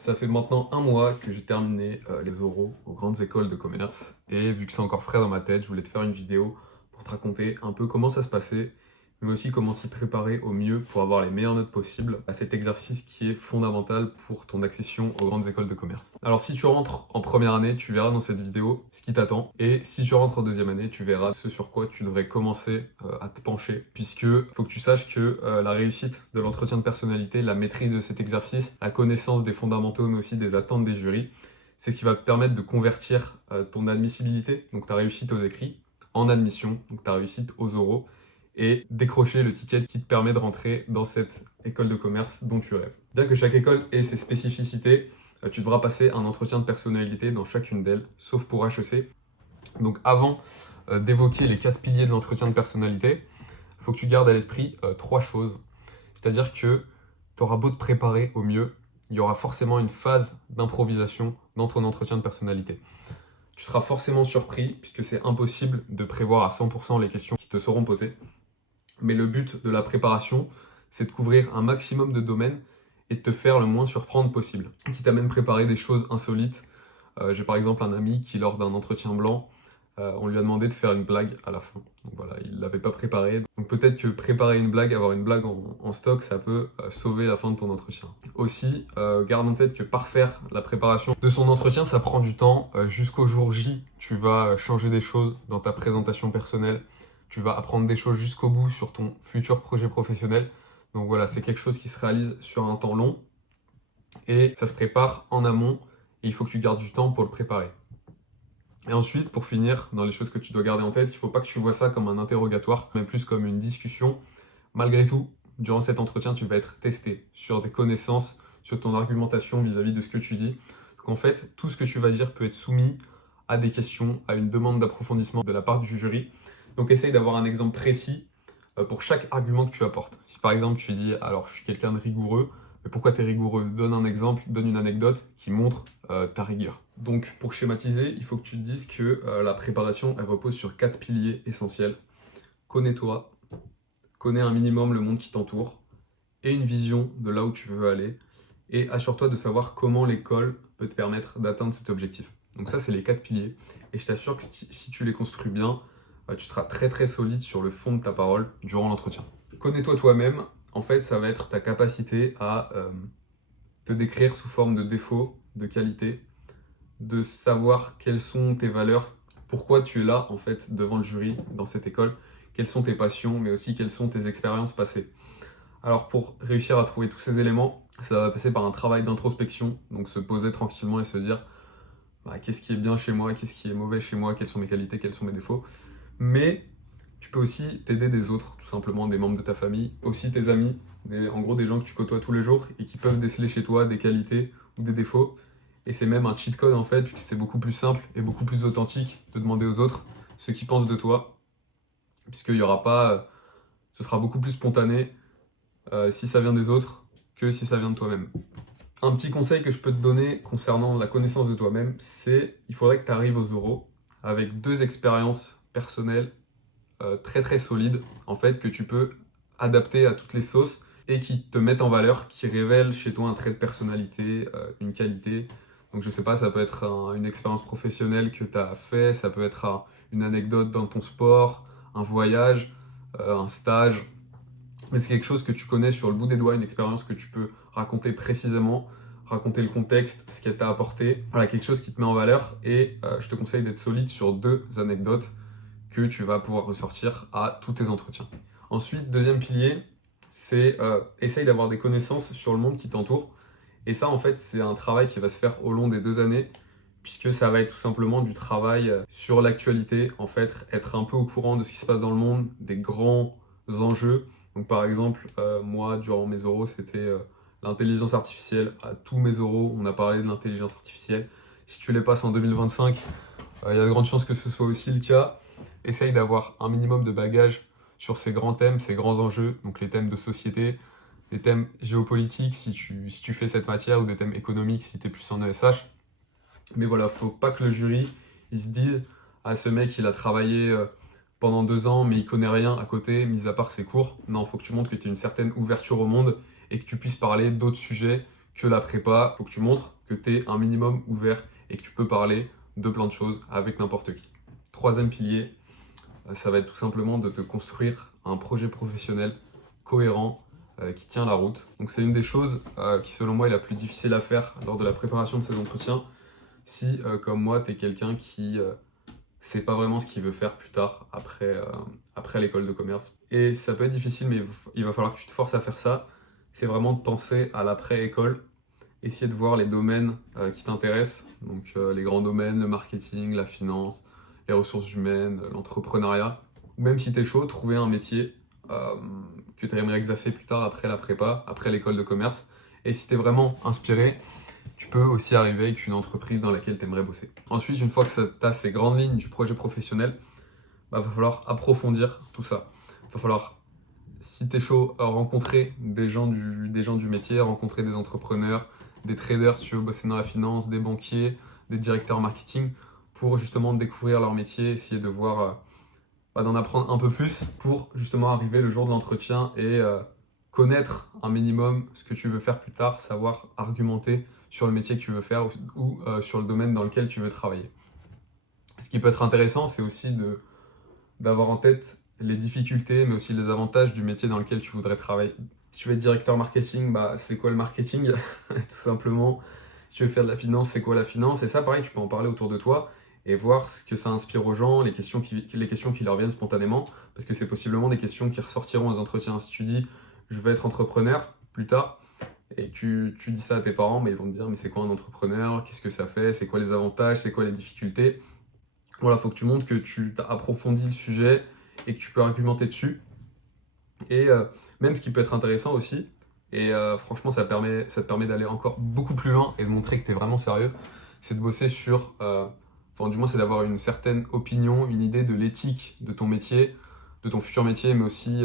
Ça fait maintenant un mois que j'ai terminé les oraux aux grandes écoles de commerce et vu que c'est encore frais dans ma tête, je voulais te faire une vidéo pour te raconter un peu comment ça se passait, mais aussi comment s'y préparer au mieux pour avoir les meilleures notes possibles à cet exercice qui est fondamental pour ton accession aux grandes écoles de commerce. Alors si tu rentres en première année, tu verras dans cette vidéo ce qui t'attend et si tu rentres en deuxième année, tu verras ce sur quoi tu devrais commencer à te pencher puisque faut que tu saches que la réussite de l'entretien de personnalité, la maîtrise de cet exercice, la connaissance des fondamentaux mais aussi des attentes des jurys, c'est ce qui va te permettre de convertir ton admissibilité, donc ta réussite aux écrits, en admission, donc ta réussite aux oraux, et décrocher le ticket qui te permet de rentrer dans cette école de commerce dont tu rêves. Bien que chaque école ait ses spécificités, tu devras passer un entretien de personnalité dans chacune d'elles, sauf pour HEC. Donc avant d'évoquer les 4 piliers de l'entretien de personnalité, il faut que tu gardes à l'esprit 3 choses. C'est-à-dire que tu auras beau te préparer au mieux, il y aura forcément une phase d'improvisation dans ton entretien de personnalité. Tu seras forcément surpris puisque c'est impossible de prévoir à 100% les questions qui te seront posées. Mais le but de la préparation, c'est de couvrir un maximum de domaines et de te faire le moins surprendre possible. Qui t'amène préparer des choses insolites. J'ai par exemple un ami qui, lors d'un entretien blanc, on lui a demandé de faire une blague à la fin. Donc voilà, il ne l'avait pas préparé. Donc peut-être que préparer une blague, avoir une blague en stock, ça peut sauver la fin de ton entretien. Aussi, garde en tête que parfaire la préparation de son entretien, ça prend du temps. Jusqu'au jour J, tu vas changer des choses dans ta présentation personnelle. Tu vas apprendre des choses jusqu'au bout sur ton futur projet professionnel. Donc voilà, c'est quelque chose qui se réalise sur un temps long et ça se prépare en amont et il faut que tu gardes du temps pour le préparer. Et ensuite, pour finir, dans les choses que tu dois garder en tête, il ne faut pas que tu vois ça comme un interrogatoire, mais plus comme une discussion. Malgré tout, durant cet entretien, tu vas être testé sur des connaissances, sur ton argumentation vis-à-vis de ce que tu dis. Donc en fait, tout ce que tu vas dire peut être soumis à des questions, à une demande d'approfondissement de la part du jury. Donc essaye d'avoir un exemple précis pour chaque argument que tu apportes. Si par exemple tu dis, alors je suis quelqu'un de rigoureux, mais pourquoi tu es rigoureux? Donne un exemple, donne une anecdote qui montre ta rigueur. Donc pour schématiser, il faut que tu te dises que la préparation, elle repose sur 4 piliers essentiels. Connais-toi, connais un minimum le monde qui t'entoure, et une vision de là où tu veux aller, et assure-toi de savoir comment l'école peut te permettre d'atteindre cet objectif. Donc ça, c'est les 4 piliers, et je t'assure que si tu les construis bien, tu seras très très solide sur le fond de ta parole durant l'entretien. Connais-toi toi-même, en fait, ça va être ta capacité à te décrire sous forme de défauts, de qualités, de savoir quelles sont tes valeurs, pourquoi tu es là en fait devant le jury dans cette école, quelles sont tes passions, mais aussi quelles sont tes expériences passées. Alors pour réussir à trouver tous ces éléments, ça va passer par un travail d'introspection, donc se poser tranquillement et se dire qu'est-ce qui est bien chez moi, qu'est-ce qui est mauvais chez moi, quelles sont mes qualités, quels sont mes défauts. Mais tu peux aussi t'aider des autres, tout simplement des membres de ta famille, aussi tes amis, en gros des gens que tu côtoies tous les jours et qui peuvent déceler chez toi des qualités ou des défauts. Et c'est même un cheat code en fait, puisque c'est beaucoup plus simple et beaucoup plus authentique de demander aux autres ce qu'ils pensent de toi, puisqu'il y aura pas, ce sera beaucoup plus spontané si ça vient des autres que si ça vient de toi-même. Un petit conseil que je peux te donner concernant la connaissance de toi-même, c'est il faudrait que tu arrives aux oraux avec 2 expériences personnelles très très solides, en fait, que tu peux adapter à toutes les sauces et qui te mettent en valeur, qui révèlent chez toi un trait de personnalité, une qualité. Donc je sais pas, ça peut être une expérience professionnelle que tu as fait, ça peut être une anecdote dans ton sport, un voyage, un stage, mais c'est quelque chose que tu connais sur le bout des doigts, une expérience que tu peux raconter précisément, raconter le contexte, ce qu'elle t'a apporté, voilà, quelque chose qui te met en valeur et je te conseille d'être solide sur 2 anecdotes que tu vas pouvoir ressortir à tous tes entretiens. Ensuite, deuxième pilier, c'est essaye d'avoir des connaissances sur le monde qui t'entoure. Et ça, en fait, c'est un travail qui va se faire au long des 2 années, puisque ça va être tout simplement du travail sur l'actualité, en fait, être un peu au courant de ce qui se passe dans le monde, des grands enjeux. Donc par exemple, moi, durant mes oraux, c'était l'intelligence artificielle. À tous mes oraux, on a parlé de l'intelligence artificielle. Si tu les passes en 2025, il y a de grandes chances que ce soit aussi le cas. Essaye d'avoir un minimum de bagage sur ces grands thèmes, ces grands enjeux, donc les thèmes de société, des thèmes géopolitiques si tu fais cette matière, ou des thèmes économiques si tu es plus en ESH. Mais voilà, faut pas que le jury il se dise ah ce mec il a travaillé pendant 2 ans mais il connaît rien à côté, mis à part ses cours. Non, faut que tu montres que tu as une certaine ouverture au monde et que tu puisses parler d'autres sujets que la prépa. Il faut que tu montres que tu es un minimum ouvert et que tu peux parler de plein de choses avec n'importe qui. Troisième pilier, ça va être tout simplement de te construire un projet professionnel cohérent qui tient la route. Donc c'est une des choses qui selon moi est la plus difficile à faire lors de la préparation de ces entretiens. Si comme moi tu es quelqu'un qui sait pas vraiment ce qu'il veut faire plus tard après l'école de commerce. Et ça peut être difficile mais il va falloir que tu te forces à faire ça. C'est vraiment de penser à l'après-école, essayer de voir les domaines qui t'intéressent, donc les grands domaines, le marketing, la finance, les ressources humaines, l'entrepreneuriat. Ou même si tu es chaud, trouver un métier que tu aimerais exercer plus tard après la prépa, après l'école de commerce. Et si tu es vraiment inspiré, tu peux aussi arriver avec une entreprise dans laquelle tu aimerais bosser. Ensuite, une fois que tu as ces grandes lignes du projet professionnel, va falloir approfondir tout ça. Va falloir, si tu es chaud, rencontrer des gens du métier, rencontrer des entrepreneurs, des traders si tu veux bosser dans la finance, des banquiers, des directeurs marketing, pour justement découvrir leur métier, essayer de voir, d'en apprendre un peu plus pour justement arriver le jour de l'entretien et connaître un minimum ce que tu veux faire plus tard, savoir argumenter sur le métier que tu veux faire ou sur le domaine dans lequel tu veux travailler. Ce qui peut être intéressant, c'est aussi d'avoir en tête les difficultés, mais aussi les avantages du métier dans lequel tu voudrais travailler. Si tu veux être directeur marketing, c'est quoi le marketing? Tout simplement. Si tu veux faire de la finance, c'est quoi la finance? Et ça, pareil, tu peux en parler autour de toi et voir ce que ça inspire aux gens, les questions qui leur viennent spontanément, parce que c'est possiblement des questions qui ressortiront aux entretiens. Si tu dis « je veux être entrepreneur » plus tard, et tu dis ça à tes parents, mais ils vont te dire « mais c'est quoi un entrepreneur? Qu'est-ce que ça fait? C'est quoi les avantages? C'est quoi les difficultés ?» Voilà, il faut que tu montres que tu as approfondi le sujet et que tu peux argumenter dessus. Et même ce qui peut être intéressant aussi, et franchement ça te permet d'aller encore beaucoup plus loin et de montrer que tu es vraiment sérieux, c'est de bosser sur, du moins c'est d'avoir une certaine opinion, une idée de l'éthique de ton métier, de ton futur métier, mais aussi,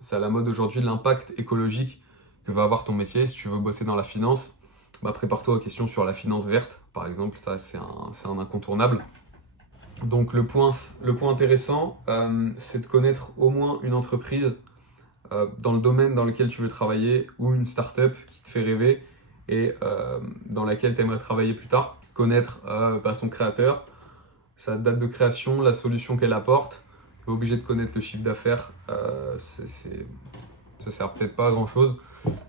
c'est à la mode aujourd'hui, l'impact écologique que va avoir ton métier. Si tu veux bosser dans la finance, prépare-toi aux questions sur la finance verte, par exemple, ça c'est un incontournable. Donc le point intéressant, c'est de connaître au moins une entreprise dans le domaine dans lequel tu veux travailler ou une start-up qui te fait rêver et dans laquelle tu aimerais travailler plus tard. Connaître son créateur, sa date de création, la solution qu'elle apporte. Tu n'es pas obligé de connaître le chiffre d'affaires, ça sert peut-être pas à grand chose.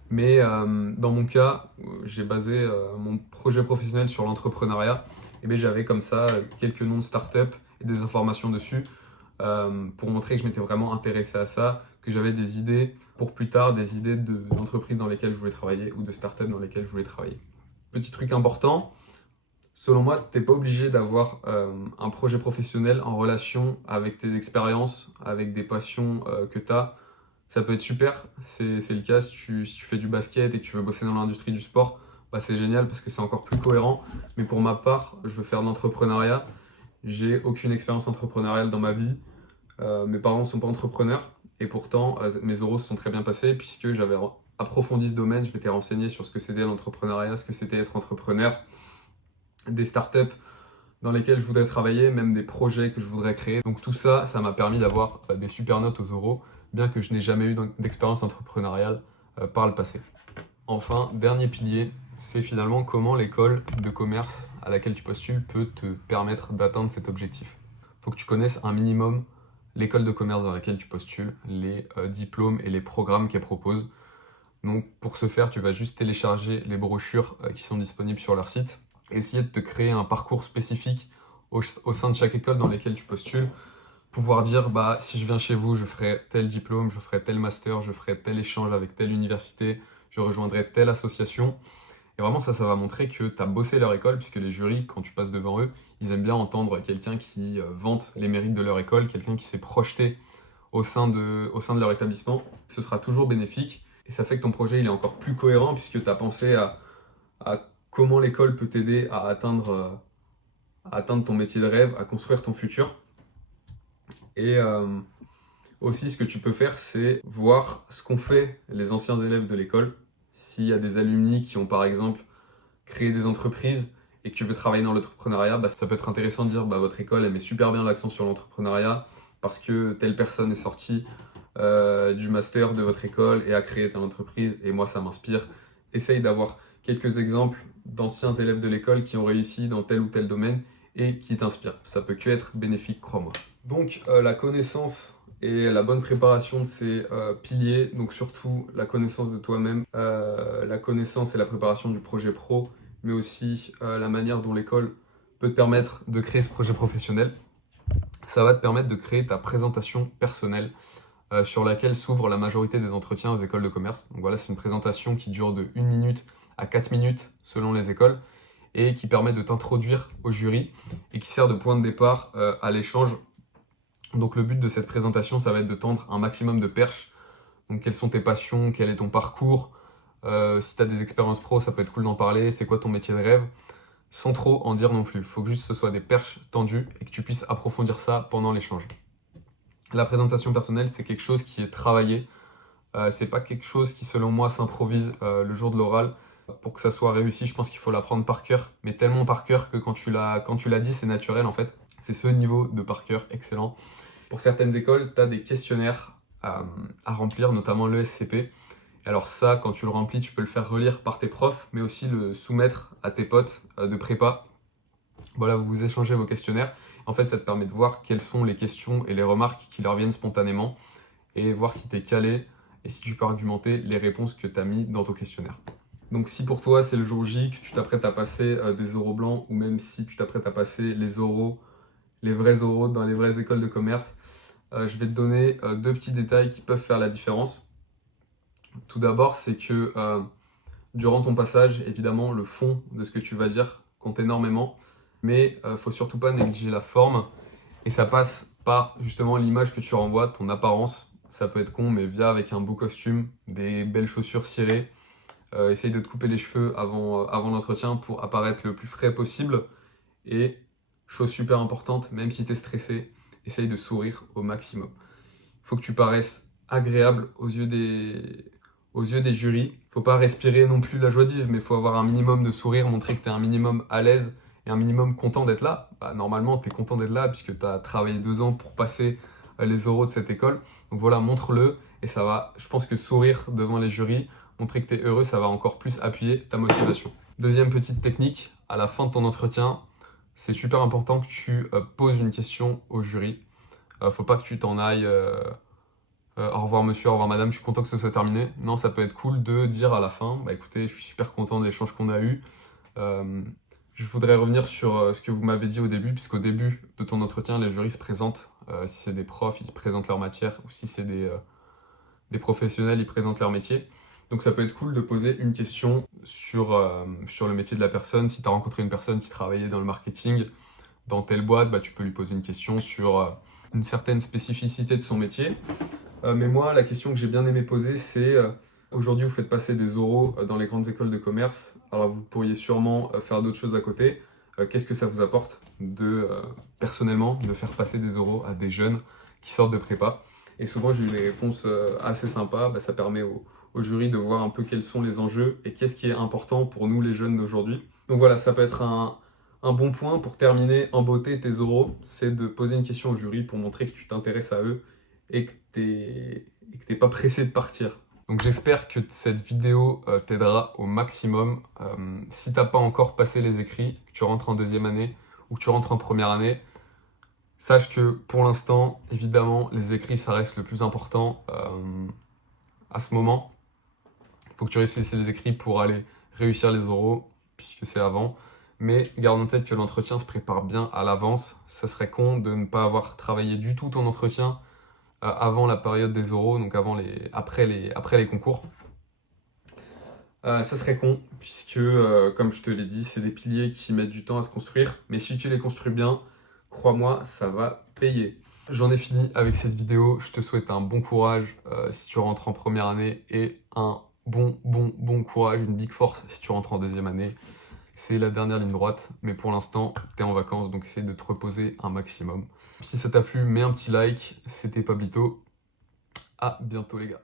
Mais dans mon cas, j'ai basé mon projet professionnel sur l'entrepreneuriat. Et bien j'avais comme ça quelques noms de start-up et des informations dessus pour montrer que je m'étais vraiment intéressé à ça, que j'avais des idées pour plus tard, des idées d'entreprises dans lesquelles je voulais travailler ou de start-up dans lesquelles je voulais travailler. Petit truc important, selon moi, tu n'es pas obligé d'avoir un projet professionnel en relation avec tes expériences, avec des passions que tu as. Ça peut être super, c'est le cas si tu fais du basket et que tu veux bosser dans l'industrie du sport, c'est génial parce que c'est encore plus cohérent. Mais pour ma part, je veux faire de l'entrepreneuriat. J'ai aucune expérience entrepreneuriale dans ma vie. Mes parents ne sont pas entrepreneurs et pourtant mes euros se sont très bien passés puisque j'avais approfondi ce domaine, je m'étais renseigné sur ce que c'était l'entrepreneuriat, ce que c'était être entrepreneur, des startups dans lesquelles je voudrais travailler, même des projets que je voudrais créer. Donc tout ça, ça m'a permis d'avoir des super notes aux euros, bien que je n'ai jamais eu d'expérience entrepreneuriale par le passé. Enfin, dernier pilier, c'est finalement comment l'école de commerce à laquelle tu postules peut te permettre d'atteindre cet objectif. Il faut que tu connaisses un minimum l'école de commerce dans laquelle tu postules, les diplômes et les programmes qu'elle propose. Donc pour ce faire, tu vas juste télécharger les brochures qui sont disponibles sur leur site, essayer de te créer un parcours spécifique au sein de chaque école dans laquelle tu postules, pouvoir dire si je viens chez vous, je ferai tel diplôme, je ferai tel master, je ferai tel échange avec telle université, je rejoindrai telle association. Et vraiment ça va montrer que tu as bossé leur école, puisque les jurys, quand tu passes devant eux, ils aiment bien entendre quelqu'un qui vante les mérites de leur école, quelqu'un qui s'est projeté au sein de leur établissement. Ce sera toujours bénéfique et ça fait que ton projet il est encore plus cohérent puisque tu as pensé à comment l'école peut t'aider à atteindre ton métier de rêve, à construire ton futur. Et aussi ce que tu peux faire, c'est voir ce qu'ont fait les anciens élèves de l'école. S'il y a des alumni qui ont par exemple créé des entreprises et que tu veux travailler dans l'entrepreneuriat, ça peut être intéressant de dire votre école elle met super bien l'accent sur l'entrepreneuriat parce que telle personne est sortie du master de votre école et a créé telle entreprise et moi ça m'inspire. Essaye d'avoir quelques exemples d'anciens élèves de l'école qui ont réussi dans tel ou tel domaine et qui t'inspirent. Ça peut que être bénéfique, crois-moi. Donc la connaissance et la bonne préparation de ces piliers, donc surtout la connaissance de toi-même, la connaissance et la préparation du projet pro, mais aussi la manière dont l'école peut te permettre de créer ce projet professionnel. Ça va te permettre de créer ta présentation personnelle sur laquelle s'ouvre la majorité des entretiens aux écoles de commerce. Donc voilà, c'est une présentation qui dure de 1 minute à 4 minutes selon les écoles et qui permet de t'introduire au jury et qui sert de point de départ à l'échange. Donc le but de cette présentation, ça va être de tendre un maximum de perches. Donc quelles sont tes passions, quel est ton parcours, si tu as des expériences pro, ça peut être cool d'en parler, c'est quoi ton métier de rêve, sans trop en dire non plus. Il faut juste que ce soit des perches tendues et que tu puisses approfondir ça pendant l'échange. La présentation personnelle, c'est quelque chose qui est travaillé. C'est pas quelque chose qui, selon moi, s'improvise le jour de l'oral. Pour que ça soit réussi, je pense qu'il faut l'apprendre par cœur, mais tellement par cœur que quand tu l'as dit, c'est naturel en fait. C'est ce niveau de par cœur excellent. Pour certaines écoles, tu as des questionnaires à remplir, notamment l'ESCP. Alors ça, quand tu le remplis, tu peux le faire relire par tes profs, mais aussi le soumettre à tes potes de prépa. Voilà, vous échangez vos questionnaires. En fait, ça te permet de voir quelles sont les questions et les remarques qui leur viennent spontanément et voir si tu es calé et si tu peux argumenter les réponses que tu as mis dans ton questionnaire. Donc si pour toi c'est le jour J, que tu t'apprêtes à passer des oraux blancs ou même si tu t'apprêtes à passer les oraux, les vrais oraux dans les vraies écoles de commerce, je vais te donner 2 petits détails qui peuvent faire la différence. Tout d'abord, c'est que durant ton passage, évidemment, le fond de ce que tu vas dire compte énormément, mais il ne faut surtout pas négliger la forme. Et ça passe par justement l'image que tu renvoies, ton apparence. Ça peut être con, mais viens avec un beau costume, des belles chaussures cirées. Essaye de te couper les cheveux avant l'entretien pour apparaître le plus frais possible. Et, chose super importante, même si tu es stressé, essaye de sourire au maximum. Il faut que tu paraisses agréable aux yeux des jurys. Il ne faut pas respirer non plus la joie de vivre, mais il faut avoir un minimum de sourire, montrer que tu es un minimum à l'aise et un minimum content d'être là. Normalement, tu es content d'être là puisque tu as travaillé 2 ans pour passer les oraux de cette école. Donc voilà, montre-le et ça va, je pense que sourire devant les jurys, montrer que tu es heureux, ça va encore plus appuyer ta motivation. Deuxième petite technique, à la fin de ton entretien, c'est super important que tu poses une question au jury. Faut pas que tu t'en ailles au revoir monsieur, au revoir madame, je suis content que ce soit terminé. Non, ça peut être cool de dire à la fin, écoutez, je suis super content de l'échange qu'on a eu. Je voudrais revenir sur ce que vous m'avez dit au début, puisqu'au début de ton entretien, les jurys se présentent. Si c'est des profs, ils présentent leur matière, ou si c'est des professionnels, ils présentent leur métier. Donc ça peut être cool de poser une question sur le métier de la personne. Si tu as rencontré une personne qui travaillait dans le marketing, dans telle boîte, tu peux lui poser une question sur une certaine spécificité de son métier. Mais moi, la question que j'ai bien aimé poser, c'est aujourd'hui, vous faites passer des oraux dans les grandes écoles de commerce. Alors, vous pourriez sûrement faire d'autres choses à côté. Qu'est-ce que ça vous apporte personnellement, de faire passer des oraux à des jeunes qui sortent de prépa? Et souvent, j'ai eu des réponses assez sympas. Ça permet au jury de voir un peu quels sont les enjeux et qu'est-ce qui est important pour nous, les jeunes d'aujourd'hui. Donc voilà, ça peut être un bon point pour terminer en beauté tes oraux, c'est de poser une question au jury pour montrer que tu t'intéresses à eux et que t'es pas pressé de partir. Donc j'espère que cette vidéo t'aidera au maximum. Si t'as pas encore passé les écrits, que tu rentres en 2e année ou que tu rentres en 1re année, sache que pour l'instant, évidemment, les écrits, ça reste le plus important à ce moment. Il faut que tu réussisses les écrits pour aller réussir les oraux, puisque c'est avant. Mais garde en tête que l'entretien se prépare bien à l'avance. Ça serait con de ne pas avoir travaillé du tout ton entretien avant la période des oraux, donc après les concours. Ça serait con, puisque, comme je te l'ai dit, c'est des piliers qui mettent du temps à se construire. Mais si tu les construis bien, crois-moi, ça va payer. J'en ai fini avec cette vidéo. Je te souhaite un bon courage si tu rentres en 1re année et un bon courage, une big force si tu rentres en 2e année. C'est la dernière ligne droite, mais pour l'instant, tu es en vacances, donc essaye de te reposer un maximum. Si ça t'a plu, mets un petit like. C'était Pablito. À bientôt les gars.